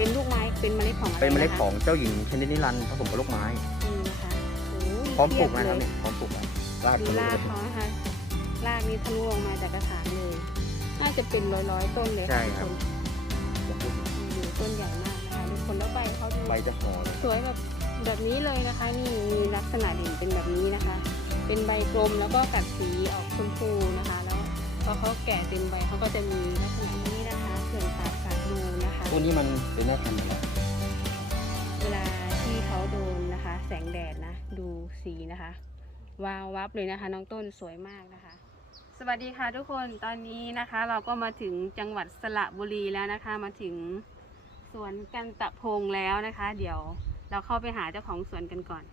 เป็นลูกไม้เป็นเมล็ดของอะไรเป็นเมล็ดะคะของเจ้าหญิงชนิดนิรันดร์ผสมกับลูกไม้ นี่นะคะโอ้โหพร้อมปลูกเพียนะครับเลยเนี่ยพร้อมปลูกแล้วรากดูทะลุรากเลยเขานะคะรากนี้ทะลุออกมาจากกระถางเลย น่าจะเป็นร้อยๆต้นเลยใช่ค่ะครับ ทุกคนอยู่ต้นใหญ่มากนะคะทุกคนแล้วใบเขาดูใบจะห่อเลยสวยแบบแบบนี้เลยนะคะ นี่มีลักษณะเด่นเป็นแบบนี้นะคะ เป็นใบกลมแล้วก็กัดสีออกชมพูนะคะ แล้วพอเขาแก่เต็มใบเขาก็จะมีลักษณะนี้ นะคะตัวนี้มันเป็นแม่พันธุ์อะไรเวลาที่เขาโดนนะคะ แสงแดดนะ ดูสีนะคะ วาววับเลยนะคะ น้องต้นสวยมากนะคะ สวัสดีค่ะทุกคนตอนนี้นะคะ เราก็มาถึงจังหวัดสระบุรีแล้วนะคะ มาถึงสวนกันตะพงแล้วนะคะ เดี๋ยวเราเข้าไปหาเจ้าของสวนกันก่อน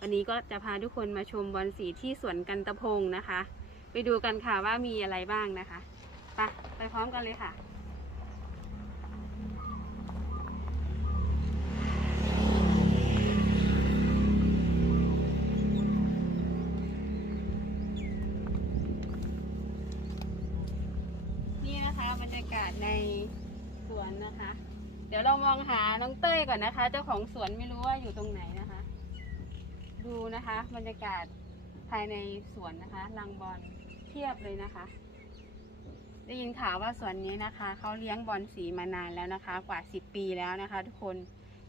วันนี้ก็จะพาทุกคนมาชมบอลสีที่สวนกันตะพงนะคะ ไปดูกันค่ะว่ามีอะไรบ้างนะคะไปไปพร้อมกันเลยค่ะ ในสวนนะคะ เดี๋ยวเรามองหาน้องเต้ยก่อนนะคะ เจ้าของสวนไม่รู้ว่าอยู่ตรงไหนนะคะ ดูนะคะ บรรยากาศภายในสวนนะคะรังบอลเทียบเลยนะคะ ได้ยินข่าวว่าสวนนี้นะคะเขาเลี้ยงบอลสีมานานแล้วนะคะ กว่าสิบปีแล้วนะคะ ทุกคน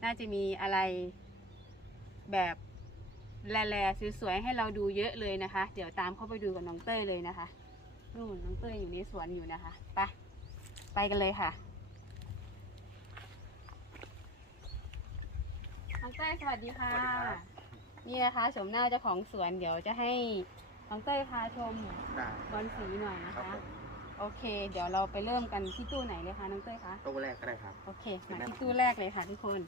น่าจะมีอะไรแบบแลๆสวยๆให้เราดูเยอะเลยนะคะ เดี๋ยวตามเข้าไปดูกับน้องเต้ยเลยนะคะนู่นน้องเต้ยอยู่ในสวนอยู่นะคะไป ไปกันเลยค่ะน้องเต้ยสวัสดีค่ะ สวัสดีครับ นี่นะคะชมหน้าเจ้าของสวนเดี๋ยวจะให้น้องเต้ยพาชมได้บอลสีหน่อยนะครัคะ บผมโอเค เดี๋ยวเราไปเริ่มกันที่ตู้ไหนเลยคะน้องเต้ยคะ ตู้แรกก็ได้ครับ โอเค มาที่ตู้แรกเลยค่ะทุกคน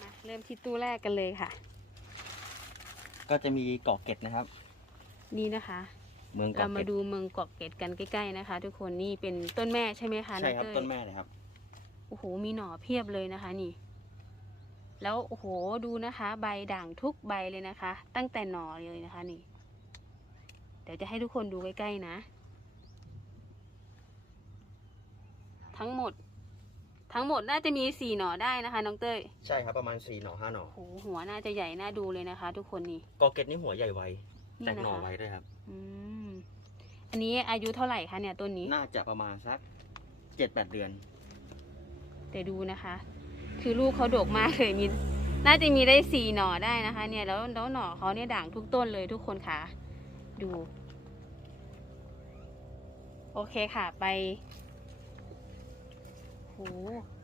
มาเริ่มที่ตู้แรกกันเลยค่ะ ก็จะมีเกาะเกร็ดนะครับ นี่นะคะ เมืองเราเกาะเกมาร็ดดูเมืองเกาะเกร็ดกันใกล้ๆนะคะ ทุกคนนี่เป็นต้นแม่ใช่ไหมคะใช่ครับองเยต้นแม่เลยครับ โอ้โห มีหน่อเพียบเลยนะคะนี่ แล้วโอ้โห ดูนะคะ ใบด่างทุกใบเลยนะคะ ตั้งแต่หน่อเลยนะคะนี่ เดี๋ยวจะให้ทุกคนดูใกล้ๆนะ ทั้งหมด ทั้งหมดน่าจะมีสี่หน่อได้นะคะน้องเต้ย ใช่ครับประมาณ4หน่อ5หน่อโอ้โห หัวน่าจะใหญ่น่าดูเลยนะคะ ทุกคนนี่ เกาะเกร็ดนี่หัวใหญ่ไวนี่ แตกนะหน่อคะไวด้วยครับ อืมอันนี้อายุเท่าไหร่คะเนี่ยต้นนี้น่าจะประมาณสักเจ็ดแปดเดือนแต่ดูนะคะ คือลูกเขาดกมากเลยมีน่าจะมีได้สี่หน่อได้นะคะ เนี่ยแล้วแล้วหน่อเขาเนี่ยด่างทุกต้นเลยทุกคนค่ะ ดู โอเคค่ะไปโห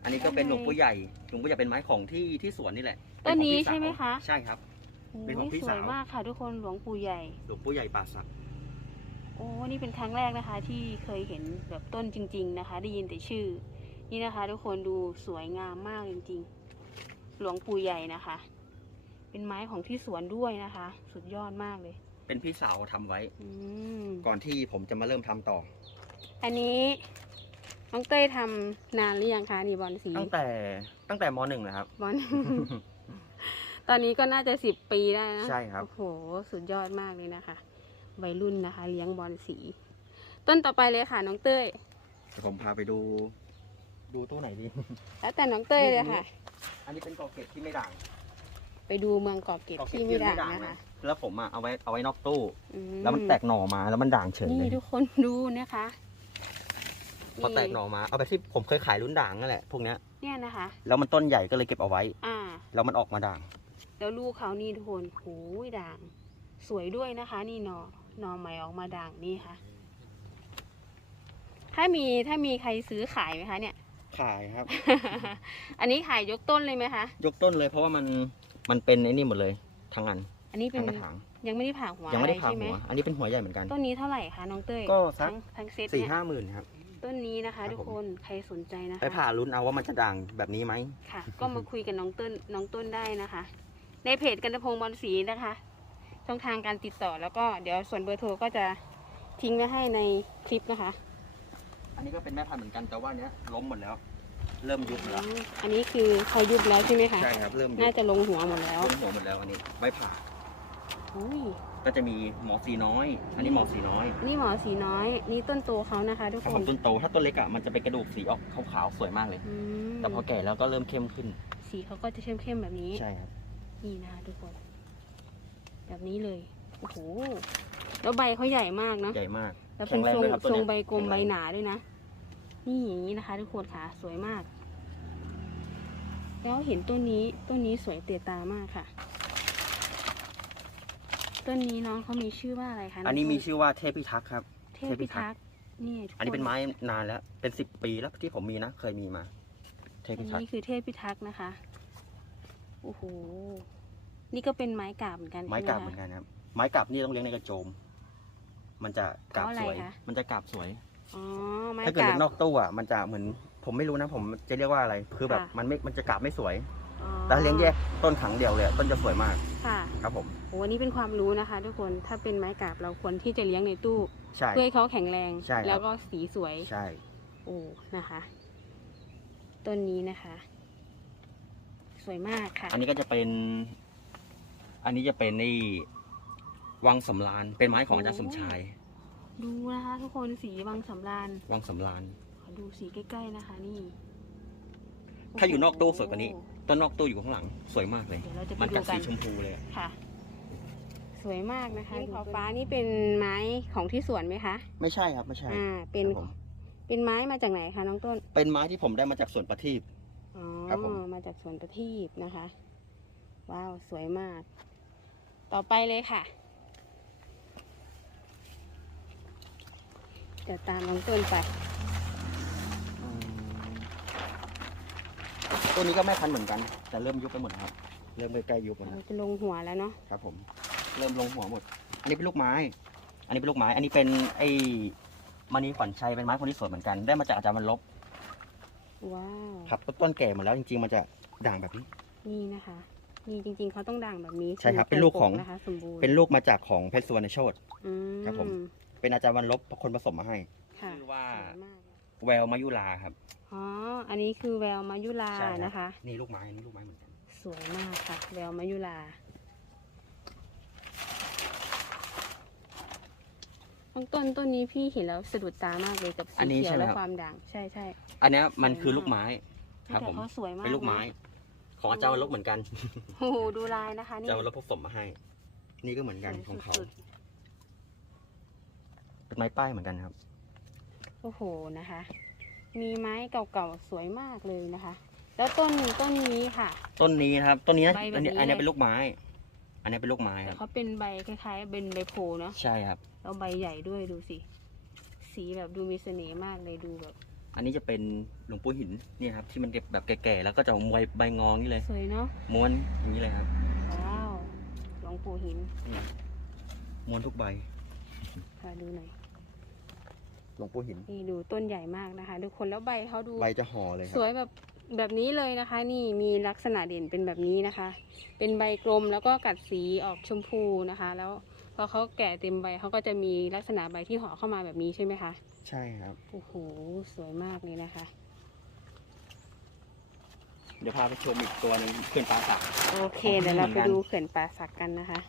อันนี้ก็เป็นหลวงปู่ใหญ่ หลวงปู่ใหญ่เป็นไม้ของที่ที่สวนนี่แหละต้นนี้เป็ของพี่สาวใช่ไหมคะ ใช่ครับ เป็นของพี่สสาววยมากค่ะทุกคนหลวงปู่ใหญ่ หลวงปู่ใหญ่ป่าสัก โอ้นี่เป็นครั้งแรกนะคะ ที่เคยเห็นแบบต้นจริง ๆนะคะ ได้ยินแต่ชื่อ นี่นะคะ ทุกคนดูสวยงามมากจริง ๆ หลวงปู่ใหญ่นะคะ เป็นไม้ของที่สวนด้วยนะคะ สุดยอดมากเลย เป็นพี่สาวทำไว้ อืมก่อนที่ผมจะมาเริ่มทำต่อ อันนี้น้องเต้ยทำนานหรือยังคะนี่บอลสีตั้งแต่ตั้งแต่มหนึ่งนะครับ บอล ตอนนี้ก็น่าจะสิบปีได้นะใช่ครับ โอ้โห สุดยอดมากเลยนะคะ วัยรุ่นนะคะ เลี้ยงบอลสี ต้นต่อไปเลยค่ะน้องเต้ย เดี๋ยวผมพาไปดู ดูตู้ไหนดี แล้วแต่น้องเต้ยเลยค่ะ อันนี้เป็นเกาะเกร็ดที่ไม่ด่างไปดูเมืองเกาะเกร็ดเกาะเกร็ที่ดไม่ด่างนะคะ แล้วผมอะเอาไว้เอาไว้นอกตู้ อืแล้วมันแตกหน่อมาแล้วมันด่างเฉยเลนี่ยทุกคนดูนะคะพอแตกหน่อมาเอาไปที่ผมเคยขายรุ่นด่างนั่นแหละพวกเนี้ยเนี่ยนะคะ แล้วมันต้นใหญ่ก็เลยเก็บเอาไว้ อ่า แล้วมันออกมาด่าง แล้วลูกเขานี่ทุกคนโหยด่าง สวยด้วยนะคะ นี่หนอหนอใหม่ออกมาด่างนี่ค่ะ ถ้ามีถ้ามีใครซื้อขายไหมคะเนี่ย ขายครับ อันนี้ขายยกต้นเลยไหมคะ ยกต้นเลยเพราะว่ามันมันเป็นไอ้นี่หมดเลยทั้งอันอันนี้เป็ทั้นงกระถางยังไม่ได้ผ่าหัวยังไม่ได้อะรผ่าใช่ไหมหัว อันนี้เป็นหัวใหญ่เหมือนกัน ต้นนี้เท่าไหร่คะน้องเต้ยก็สักทั้งทั้งเซตสี่เนี่ยห้าหมื่นครับต้นนี้นะคะครับทุกผมคนใครสนใจนะคะไปผ่าลุ้นเอาว่ามันจะด่างแบบนี้ไหมค่ะ ก็มาคุยกับน้องต้นน้องต้นได้นะคะ ในเพจกันตะพงบอลสีนะคะ ช่องทางการติดต่อแล้วก็เดี๋ยวส่วนเบอร์โทรก็จะทิ้งไว้ให้ในคลิปนะคะ อันนี้ก็เป็นแม่พันธุ์เหมือนกันแต่ว่าเนี้ยล้มหมดแล้ว เริ่มยุบแล้วอืมอันนี้คือเขายุบแล้วใช่ไหมคะใช่ครับเริ่มยุน่าบจะลงหัวหมดแล้วล้มหัวหมดแล้วอันนี้ไม่ผ่าอุ้ยก็จะมีหมอสีน้อย อันนี้หมอสีน้อย นี่หมอสีน้อย นี่ต้นโตเขานะคะ ทุกถ้าคขอนงต้นโตถ้าต้นเล็กอะมันจะเป็นกระดูกสีออกขาวๆสวยมากเลยอืมแต่พอแก่แล้วก็เริ่มเข้มขึ้น สีเขาก็จะเข้มๆแบบนี้ใช่ครับ นี่นะคะทุกคน แบบนี้เลย โอ้โห แล้วใบเขาใหญ่มากเนาะ ใหญ่มาก แล้วเป็นแข็งแรงทรงด้วยครับตัวทรงเนี้ยใบกลมแข็งใบแรงหนาด้วยนะ นี่อย่างนี้นะคะ ทุกคนค่ะ สวยมาก แล้วเห็นต้นนี้ ต้นนี้สวยเตะตามากค่ะ ต้นนี้น้องเขามีชื่อว่าอะไรคะอันนี้มีงต้ชื่อว่าเทพพิทักษ์ครับ เทพพิทักษ์นี่ทุกคอันนี้เป็นไม้นานแล้ว เป็นสิบปีแล้วที่ผมมีนะ เคยมีมา เทพอัพินทักนี้ษ์คือเทพพิทักษ์นะคะ โอ้โห นี่ก็เป็นไม้กาบเหมือนกันไม้ใช่กาบไหเหมมือนคะกันครับ ไม้กาบนี่ต้องเลี้ยงในกระโจม มันจะกาบเพราะอะไรสวยคะมันจะกาบสวย อ๋อ ไม้ถ้าเกิดกาเลี้บยงนอกตู้อะ มันจะเหมือน ผมไม่รู้นะ ผมจะเรียกว่าอะไร คือแบบค่ะมันไม่ มันจะกาบไม่สวยอ๋อแต่ถ้าเลี้ยงแยกต้นขังเดียวเลยอะต้นจะสวยมาก ค่ะ ครับผมโอ้อันนี้เป็นความรู้นะคะ ทุกคน ถ้าเป็นไม้กาบเราควรที่จะเลี้ยงในตู้ใช่เพื่อให้เขาแข็งแรงใช่ครับแล้วก็สีสวย ใช่ โอ้ นะคะ ต้นนี้นะคะส วยมากค่ะอันนี้ก็จะเป็น อันนี้จะเป็นในวังสำรานเป็นไม้ของอาจารย์สมชาย ดูนะคะทุกคนสีวังสำราญวังสำรานขอดูสีใกล้ๆนะคะ นี่ ถ้าอยู่นอกตู้สวยกว่านี้ต้นนอกตู้อยู่ข้างหลังสวยมากเลย เดี๋ยวเราจะไปมันดูจะกัสีนชมพูเลยอะค่ะ สวยมากนะคะขาวฟ้านี่เป็นไม้ของที่สวนไหมคะ ไม่ใช่ครับไม่ใช่อ่า เป็น ครับผมเป็นไม้มาจากไหนคะน้องต้น เป็นไม้ที่ผมได้มาจากสวนประทีป อ๋อ ครับผม มาจากสวนประทีปนะคะ ว้าว สวยมาก ต่อไปเลยค่ะ เดี๋ยวตามน้องต้นไปตัวนี้ก็แม่พันธุ์เหมือนกัน แต่เริ่มยุบไปหมดแล้วครับ เริ่มใกล้ๆยุบแล้วเรานะจะลงหัวแล้วเนาะ ครับ ผม เริ่มลงหัวหมด อันนี้เป็นลูกไม้ อันนี้เป็นลูกไม้ อันนี้เป็นไอ้มณีขวัญชัยเป็นไม้คนที่สวยเหมือนกัน ได้มาจากอาจารย์บรรลบ ว้าว ครับต้นแก่หมดแล้วจริง ๆ มันจะด่างแบบนี้ นี่นะคะ นี่จริงๆเขาต้องด่างแบบนี้ใช่ครับอเป็นลูกของ นะคะสมบูรณ์เป็นลูกมาจากของเพชรสุวรรณโชต อืมครับผม เป็นอาจารย์บรรลบคนผสมมาให้ ค่ะชื่อว่าสวยมากแววมายุราครับอ๋อ อันนี้คือแววมายุลาใช่รับนะคะ นี่ลูกไม้อันนี่ลูกไม้เหมือนกัน สวยมากค่ะ แววมายุลา ต้นต้นต้นนี้พี่เห็นแล้วสะดุดตามากเลยกับอัสีนนี้เขียใช่วไหมและครับ ความด่าง ใช่ใช่ อันเนี้ยมันสวยคือมากลูกไม้ครับแต่ผมเขาสวยมากเป็นลูกไม้นะของอาจารย์บรรลบเหมือนกันโอ้โหดูลายนะคะอานี่จารย์บรรลบผสมมาให้ นี่ก็เหมือนกันของเขาสุดเป็นไม้ป้ายเหมือนกันครับๆโอ้โหนะคะ มีไม้เก่าๆสวยมากเลยนะคะ แล้วต้นต้นนี้ค่ะ ต้นนี้นะครับ ต้นนี้นะใบแบบอันนี้นี้อันนี้เลยเป็นลูกไม้ อันนี้เป็นลูกไม้คแต่รับเขาเป็นใบคล้ายๆเป็นใบโพเนาะใช่ครับแล้วใบใหญ่ด้วยดูสิ สีแบบดูมีเสน่ห์มากเลยดูแบบ อันนี้จะเป็นหลวงปู่หินเนี่ยครับที่มันเก็บแบบแก่ๆแล้วก็จะมวยใบงองนี่เลย สวยเนาะม้วนอย่างนี้เลยครับว้าวหลวงปู่หินนี่ม้วนทุกใบพาดูหน่อยหลวงปู่หินนี่ดูต้นใหญ่มากนะคะทุกคนแล้วใบเขาดูใบจะห่อเลยคสรับวยแบบ แบบนี้เลยนะคะ นี่มีลักษณะเด่นเป็นแบบนี้นะคะ เป็นใบกลมแล้วก็กัดสีออกชมพูนะคะ แล้วพอเขาแก่เต็มใบเขาก็จะมีลักษณะใบที่ห่อเข้ามาแบบนี้ใช่ไหมคะใช่ครับ โอ้โหสวยมากเลยนะคะ เดี๋ยวพาไปชมอีกตัวหนึงเขื่อนปราสาทโอเคของเดี๋ยวเราเหมืไปอนกันดูเขื่อนป่าสักกันนะคะ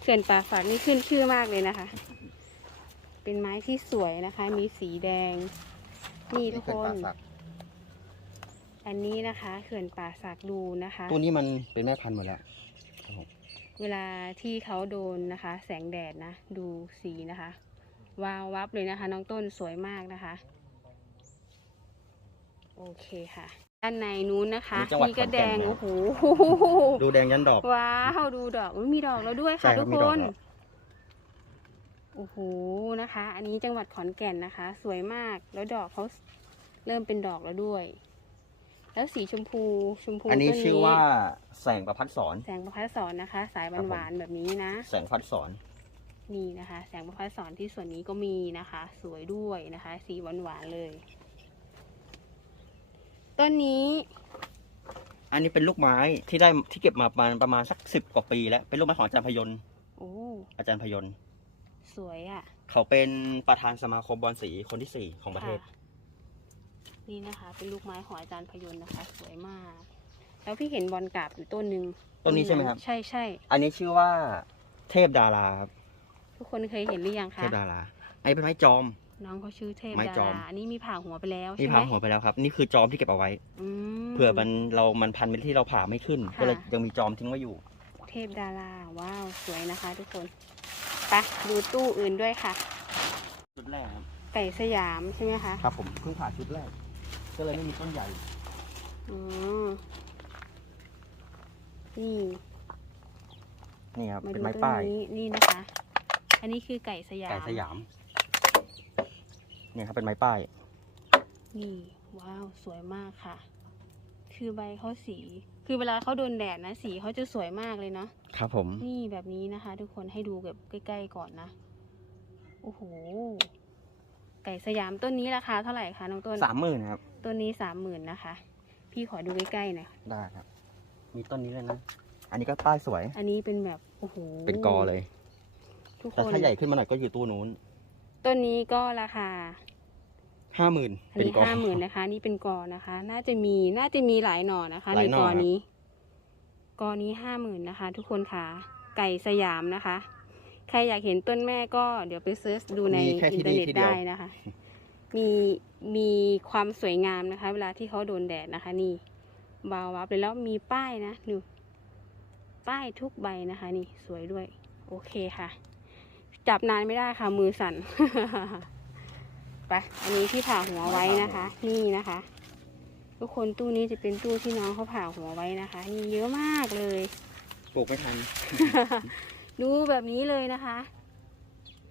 เขื่อนป่าสักนี่ขึ้นชื่อมากเลยนะคะ เป็นไม้ที่สวยนะคะ มีสีแดง นี่ทุกเขื่คอนปรานสักอันนี้นะคะเขื่อนป่าสักดูนะคะ ตัวนี้มันเป็นแม่พันธุ์หมดแล้วครับผมเวลาที่เขาโดนนะคะ แสงแดดนะ ดูสีนะคะ วาววับเลยนะคะ น้องต้นสวยมากนะคะ โอเคค่ะ ด้านในนู้นนะคะอันนี้จังหวัดนี่ก็แดงขอนแก่นนะ โอ้โหดูแดงยันดอก ว้าวดูดอกอุ๊ยมีดอกแล้วด้วยใช่ค่ะครับทุกมีคดอกน แล้ว โอ้โหนะคะ อันนี้จังหวัดขอนแก่นนะคะ สวยมากแล้วดอกเขาเริ่มเป็นดอกแล้วด้วย แล้วสีชมพูชมพูอันนี้ต้ชื่อว่าแสงประพัดสอนแสงประพัดสอนนะคะ สายครับผมหวานๆแบบนี้นะ แสงประพัดสอนนี่นะคะ แสงประพัดสอนที่ส่วนนี้ก็มีนะคะ สวยด้วยนะคะ สีหวานๆเลย ต้นนี้ อันนี้เป็นลูกไม้ที่ได้ที่เก็บมาประมาณประมาณสักสิบกว่าปีแล้วเป็นลูกไม้ของอาจารย์พยนต์โอ้อาจารย์พยนต์ สวยอะ่ะ เขาเป็นประธานสมาคมบอลสีคนที่สี่ของประเทศ ค่ะนี่นะคะ เป็นลูกไม้ของอาจารย์พยนต์นะคะ สวยมาก แล้วพี่เห็นบอลกราบอยู่ต้นหนึ่งต้นนี้ใช่ไหมครับ ใช่ใช่อันนี้ชื่อว่าเทพดาราครับทุกคนเคยเห็นหรือยังเทคะพดาราอันนี้เป็นไม้จอม น้องเขาชื่อเทพไม้ดาจอม ราอันนี้มีผ่าหัวไปแล้วนี่ใช่ไหมผ่าหัวไปแล้วครับ นี่คือจอมที่เก็บเอาไว้อืมเผื่อมันเรามันพันเป็นที่เราผ่าไม่ขึ้น ค่ะ ก็เลยยังมีจอมทิ้งไว้อยู่ เทพดาราว้าวสวยนะคะ ทุกคน ไปดูตู้อื่นด้วยค่ะ ชุดแรกครับ ไก่สยามใช่ไหมคะ ครับผมเพิ่งผ่าชุดแรก ก็เลยไม่มีต้นใหญ่ อืมนี่นี่ครับ มาเป็ดูนไม้ต้นป้ายนี้นี่นะคะ อันนี้คือไก่สยาม ไก่สยาม เนี่ยครับเป็นไม้ป้าย นี่ว้าว สวยมากค่ะ คือใบเขาสี คือเวลาเขาโดนแดดนะสีเขาจะสวยมากเลยเนาะครับผม นี่แบบนี้นะคะ ทุกคนให้ดูแบบใกล้ๆก่อนนะโอ้โหไก่สยามต้นนี้ราคาเท่าไหร่คะน้องต้นสามหมื่นครับต้นนี้สามหมื่นนะคะ พี่ขอดูใกล้ๆหน่อยได้ครับ มีต้นนี้เลยนะ อันนี้ก็ป้ายสวย อันนี้เป็นแบบโอ้โหเป็นกอเลย ทุกคแต่นถ้าใหญ่ขึ้นมาหน่อยก็อยู่ตู้นู้น ต้นนี้ก็ราคา ห้าหมื่นอันเป็นนี้กอ ห้าหมื่นนะคะ นี่เป็นกอนะคะ น่าจะมีน่าจะมีหลายหน่อนะคะหในลายหน่กออครับ นี้กอนี้ห้าหมื่นนะคะ ทุกคนค่ะไก่สยามนะคะ ใครอยากเห็นต้นแม่ก็เดี๋ยวไปเซิร์ชดูในมีแค่อิที่นเทอร์นี่เน็ตที่เดียว ได้นะคะ มีมีความสวยงามนะคะ เวลาที่เขาโดนแดดนะคะ นี่บาววับเลยแล้วมีป้ายนะดูป้ายทุกใบนะคะ นี่สวยด้วย โอเคค่ะ จับนานไม่ได้ค่ะ มือสั่น ไปอันนี้ที่ผ่าหัวไว้นะคะ นี่นะคะ ทุกคนตู้นี้จะเป็นตู้ที่น้องเขาผ่าหัวไว้นะคะ นี่เยอะมากเลย ปลูกไม่ทัน ดูแบบนี้เลยนะคะ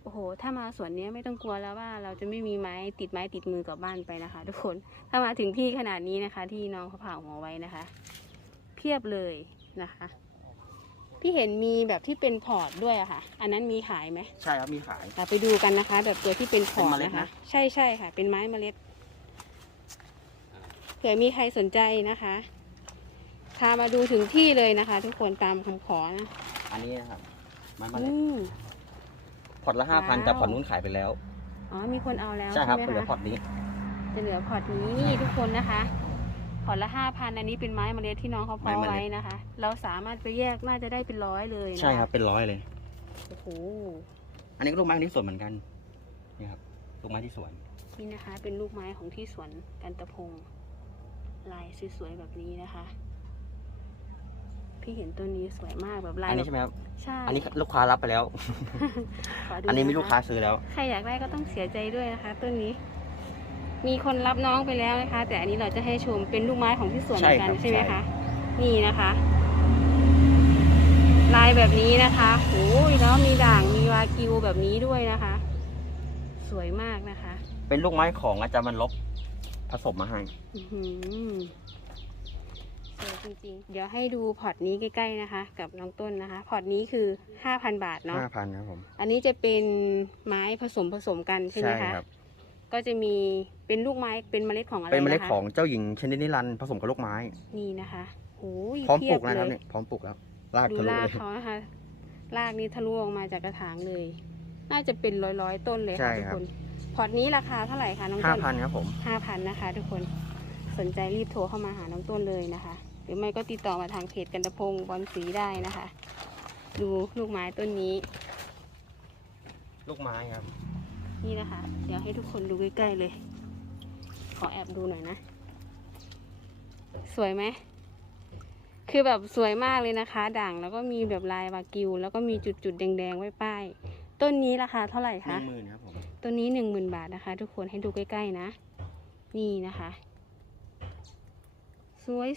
โอ้โห ถ้ามาสวนเนี้ยไม่ต้องกลัวแล้วว่า เราจะไม่มีไม้ติดไม้ติดมือกลับบ้านไปนะคะ ทุกคน ถ้ามาถึงที่ขนาดนี้นะคะ ที่น้องเขาผ่าหัวไว้นะคะ เพียบเลยนะคะ พี่เห็นมีแบบที่เป็นพอร์ตด้วยอะค่ะ อันนั้นมีขายไหมใช่ครับมีขาย เราไปดูกันนะคะ แบบตัวที่เป็นพอร์ตเป็นเมล็ดนะคะนะใช่ใช่ค่ะ เป็นไม้เมล็ดเผื่อมีใครสนใจนะคะพามาดูถึงที่เลยนะคะ ทุกคนตามคำขอนะอันนี้นะครับไม้มาอืเล็ดมพอร์ตละห้าพันว้าว แต่พอร์ตนู้นขายไปแล้ว อ๋อมีคนเอาแล้วใช่ครับไหมเหลือพอคะร์ตนี้จะเหลือพอร์ตนี้นี่ทุกคนนะคะ พอร์ตละห้าพันอันนี้เป็นไม้เมล็ดที่น้องเขาเพาะไม้เมล็ด ไว้นะคะ เราสามารถไปแยกน่าจะได้เป็นร้อยเลยนะะใช่ครับเป็นร้อยเลย โอ้โห อันนี้ก็ลูกไม้ที่สวนเหมือนกันนี่ครับลูกไม้ที่สวน นี่นะคะ เป็นลูกไม้ของที่สวนกันตะพง ลายสวยๆแบบนี้นะคะ พี่เห็นต้นนี้สวยมากแบบลายอันแบนี้บใช่ไหมครับ ใช่อันนี้ลูกค้ารับไปแล้ว ขดูอันนี้มีะะลูกค้าซื้อแล้ว ใครอยากได้ก็ต้องเสียใจด้วยนะคะต้นนี้ มีคนรับน้องไปแล้วนะคะ แต่อันนี้เราจะให้ชมเป็นลูกไม้ของที่สวนเหมือนกันใช่ครับใช่ไหมใช่คะนี่นะคะ ลายแบบนี้นะคะโอ้ยแล้วมีด่างมีวากิวแบบนี้ด้วยนะคะ สวยมากนะคะ เป็นลูกไม้ของอาจารย์บรรลบผสมมาให้อื้อหือสวยจริงๆ เดี๋ยวให้ดูพอร์ตนี้ใกล้ๆนะคะ กับน้องต้นนะคะ พอร์ตนี้คือห้าพันบาทเนาะห้าพันครับผม อันนี้จะเป็นไม้ผสมผสมกันใช่ไหมคะครับ ก็จะมีเป็นลูกไม้เป็นเมล็ดของอะไรเป็นเมล็ดนะคะของเจ้าหญิงชนิดนิรันดร์ผสมกับลูกไม้ นี่นะคะโอ้ยพร้อมเพีปยลูบกนะครับเลเนี่ยยพร้อมปลูกแล้วรากดูทะลุรากเลย เขานะคะรากนี้ทะลุออกมาจากกระถางเลย น่าจะเป็นร้อยร้อยๆต้นเลยใช่ค่ะทุกครับ คนพอร์ตนี้ราคาเท่าไหร่คะน้องห้าต้น พันครับผม ห้าพันนะคะ ทุกคนสนใจรีบโทรเข้ามาหาน้องต้นเลยนะคะ หรือไม่ก็ติดต่อมาทางเพจกันตะพงบอลสีได้นะคะ ดูลูกไม้ต้นนี้ ลูกไม้ครับ นี่นะคะ เดี๋ยวให้ทุกคนดูใกล้ๆเลย ขอแอบดูหน่อยนะ สวยไหม คือแบบสวยมากเลยนะคะ ด่างแล้วก็มีแบบลายวากิว แล้วก็มีจุดๆแดงๆไว้ป้าย ต้นนี้ราคาเท่าไหร่หนึ่คะงหมื่นครับผมต้นนี้หนึ่งหมื่นบาทนะคะ ทุกคนให้ดูใกล้ๆนะ นี่นะคะ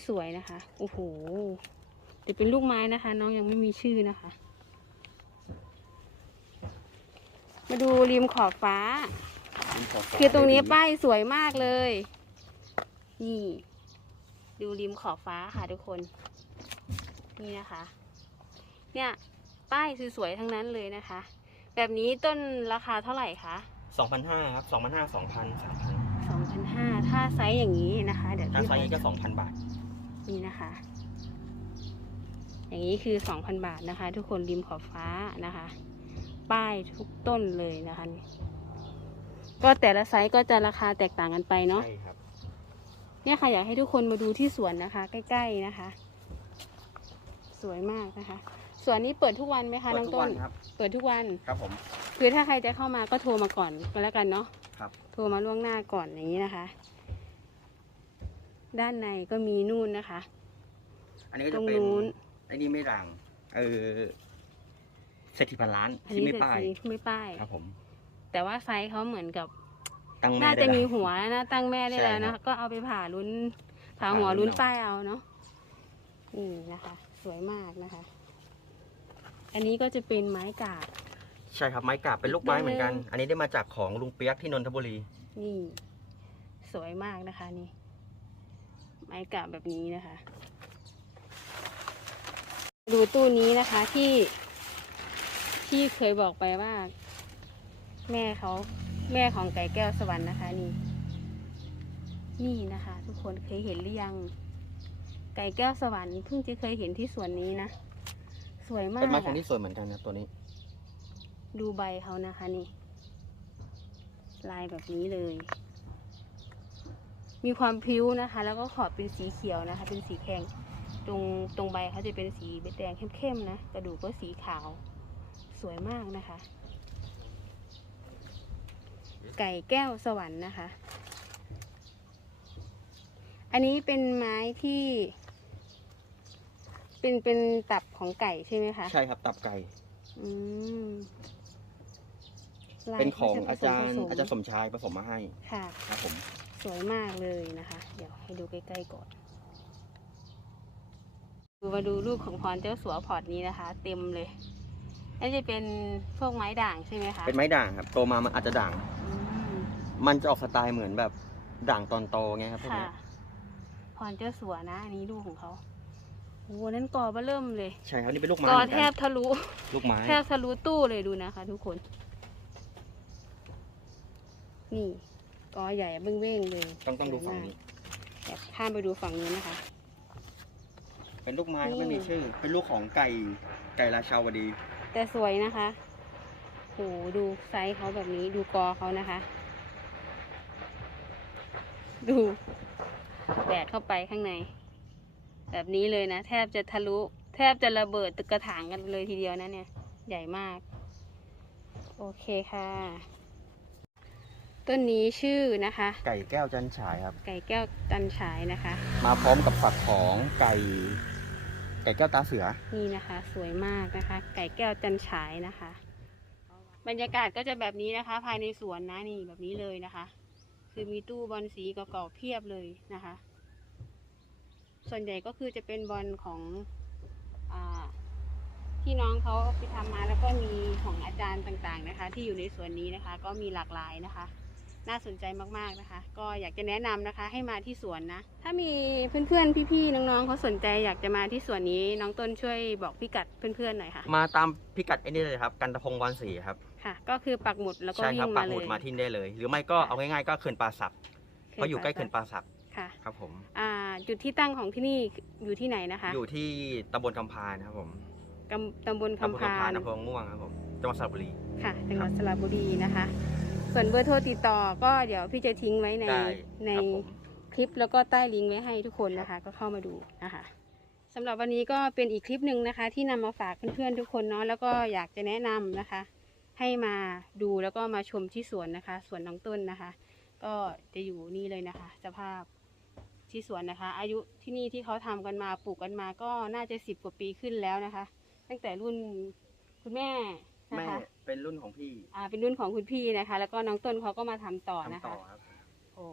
สวยๆนะคะ โอ้โหแต่เป็นลูกไม้นะคะ น้องยังไม่มีชื่อนะคะ มา ดูริมขอบฟ้า คือตรงนี้ป้ายสวยมากเลย นี่ ดูริมขอบฟ้าค่ะทุกคน นี่นะคะ เนี่ยป้ายสวยๆทั้งนั้นเลยนะคะ แบบนี้ต้นราคาเท่าไหร่คะสองพันห้าครับสองพันห้าสองพันสามพันสองพันห้าถ้าไซส์อย่างนี้นะคะ เดี๋ยวถ้าพี่ไซส์นี้ขก็อสองพันบาท นี่นะคะ อย่างนี้คือสองพันบาทนะคะ ทุกคนริมขอบฟ้านะคะ ป้ายทุกต้นเลยนะคะ ก็แต่ละไซส์ก็จะราคาแตกต่างกันไปเนาะใช่ครับ เนี่ยค่ะอยากให้ทุกคนมาดูที่สวนนะคะ ใกล้ ๆนะคะวยมากนะคะสวนนี้เปิดทุกวันไหมคะเปิน้ดองทุกต้วันนครับ เปิดทุกวัน ครับผม คือถ้าใครจะเข้ามาก็โทรมาก่อนก็แล้วกันเนาะครับ โทรมาล่วงหน้าก่อนอย่างนี้นะคะ ด้านในก็มีนู่นนะคะ อันนี้ก็ตรจะงเป็นนู้น ไอ้นี่ไม่ด่างเออ เศรษฐีพันล้านอันที่นี้ไม่เศรษป้าย ฐีที่ไม่ป้าย ครับผม แต่ว่าไซส์เขาเหมือนกับตั้งแม่น่าได้จะแล้วมีหัวนะตั้งแม่ได้ใช่แล้วครันะบก็เอาไปผ่าลุ้นผ่าหัวผ่าลุ้ลุ้นนเอา ป้ายเอาเนาะนี่นะคะ สวยมากนะคะ อันนี้ก็จะเป็นไม้กาบ ใช่ครับไม้กาบเป็นลูกไม้เหมือนกันต้นหนึ่งอันนี้ได้มาจากของลุงเปียกที่นนทบุรี นี่ สวยมากนะคะนี่ ไม้กาบแบบนี้นะคะ ดูตู้นี้นะคะที่ ที่เคยบอกไปว่า แม่เขาแม่ของไก่แก้วสวรรค์นะคะ นี่ นี่นะคะ ทุกคนเคยเห็นหรือยัง ไก่แก้วสวรรค์เพิ่งจะเคยเห็นที่สวนนี้นะสวยมากเป็นไม้ของอะที่สวยเหมือนกันครับตัวนี้ ดูใบเขานะคะนี่ ลายแบบนี้เลย มีความพริ้วนะคะ แล้วก็ขอบเป็นสีเขียวนะคะ เป็นสีแข็งตรงตรงใบเขาจะเป็นสีแดงเข้มๆนะกระดูกก็สีขาว สวยมากนะคะ ไก่แก้วสวรรค์นะคะ อันนี้เป็นไม้ที่ เป็นเป็นตับของไก่ใช่ไหมคะ ใช่ครับตับไก่ อืมลายเป็นของขอาจะจารย์ผสมผสมอาจารย์สมชายผสมมาให้ค่ะ ครับผม สวยมากเลยนะคะ เดี๋ยวให้ดูใกล้ๆก่อน ดูมาดูรูปของพรเจ้าสัวพอร์ตนี้นะคะ เต็มเลย น่าจะเป็นพวกไม้ด่างใช่ไหมคะเป็นไม้ด่างครับโตมามันอาจจะด่าง อืมมันจะออกสไตล์เหมือนแบบด่างตอนโตไงครับพวกค่ะเนี้ยพรเจ้าสัวนะ อันนี้ลูกของเขาโอ้นั่นกอเบอเริ่มเลยใช่ครับนี่เป็นลูกไม้กอเหมือนแทกับนทะลุ ลูกไม้ แทบทะลุตู้เลยดูนะคะทุกคน นี่กอใหญ่เบ้งๆเลยต้องต้องดูฝั่งนี้เดี๋ยวข้ามไปดูฝั่งนี้นะคะ เป็นลูกไม้ครับนี่ไม่มีชื่อ เป็นลูกของไก่ไก่ราชาวดี แต่สวยนะคะโหดูไซส์เขาแบบนี้ดูกอเขานะคะ ดูแดดเข้าไปข้างใน แบบนี้เลยนะ แทบจะทะลุ แทบจะระเบิดตึกกระถางกันเลยทีเดียวนะเนี่ย ใหญ่มาก โอเคค่ะ ต้นนี้ชื่อนะคะ ไก่แก้วจันฉายครับ ไก่แก้วตันฉายนะคะ มาพร้อมกับฝักของไก่ ไก่แก้วตาเสือ นี่นะคะ สวยมากนะคะ ไก่แก้วจันฉายนะคะ บรรยากาศก็จะแบบนี้นะคะ ภายในสวนนะนี่แบบนี้เลยนะคะ คือมีตู้บอลสีเก่าๆเพียบเลยนะคะ ส่วนใหญ่ก็คือจะเป็นบอลของอที่น้องเขาไปทำมาแล้วก็มีของอาจารย์ต่างๆนะคะ ที่อยู่ในสวนนี้นะคะ ก็มีหลากหลายนะคะ น่าสนใจมากๆนะคะ ก็อยากจะแนะนำนะคะ ให้มาที่สวนนะ ถ้ามีเพื่อนๆพี่ๆน้องๆเขาสนใจอยากจะมาที่สวนนี้น้องต้นช่วยบอกพิกัดเพื่อนๆหน่อยค่ะ มาตามพิกัดไอ้นี่เลยครับ กันตะพงวันศรีครับค่ะ ก็คือปักหมุดแล้วก็ใช่วิ่ครับงปัมากเลหมุดยมาที่นี่ได้เลย หรือไม่ก็เอาง่ายๆ ก็เขื่อนป่าศักเพราะอยู่ใกล้เขื่อนป่าศักค่ะครับผมอ่าจุดที่ตั้งของที่นี่อยู่ที่ไหนนะคะ อยู่ที่ตำบลคำพานครับผมกำตำบลตำบลคำพาคำพานนอำเภอม่วงครับผมจังหวัดสระบุรีค่ะจังหวัดสระบุรีนะคะ ส่วนเบอร์โทรติดต่อก็เดี๋ยวพี่จะทิ้งไว้ในได้ในครับผม คลิปแล้วก็ใต้ลิงก์ไว้ให้ทุกคนนะคะ ก็เข้ามาดูนะคะสำหรับวันนี้ก็เป็นอีกคลิปหนึ่งนะคะ ที่นำมาฝากเพื่อนๆทุกคนเนาะแล้วก็อยากจะแนะนำนะคะ ให้มาดูแล้วก็มาชมที่สวนนะคะสวนน้องต้นนะคะ ก็จะอยู่นี่เลยนะคะ สภาพที่สวนนะคะ อายุที่นี่ที่เขาทำกันมาปลูกกันมาก็น่าจะสิบกว่าปีขึ้นแล้วนะคะ ตั้งแต่รุ่นคุณแม่ นะแม่คะ เป็นรุ่นของพี่อ่าเป็นรุ่นของคุณพี่นะคะ แล้วก็น้องต้นเขาก็มาทำต่อนะทำต่คะอครับ โอ้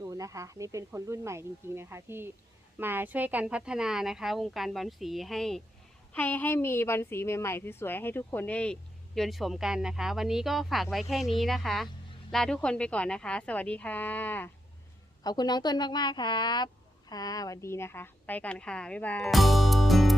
ดูนะคะ นี่เป็นคนรุ่นใหม่จริง ๆนะคะ ที่มาช่วยกันพัฒนานะคะ วงการบอลสีให้ให้ให้มีบอลสีใหม่ๆสวยๆให้ทุกคนได้ยนต์ชมกันนะคะ วันนี้ก็ฝากไว้แค่นี้นะคะ ลาทุกคนไปก่อนนะคะ สวัสดีค่ะ ขอบคุณน้องต้นมากๆครับ ค่ะสวัสดีนะคะ ไปก่อนค่ะบ๊ายบาย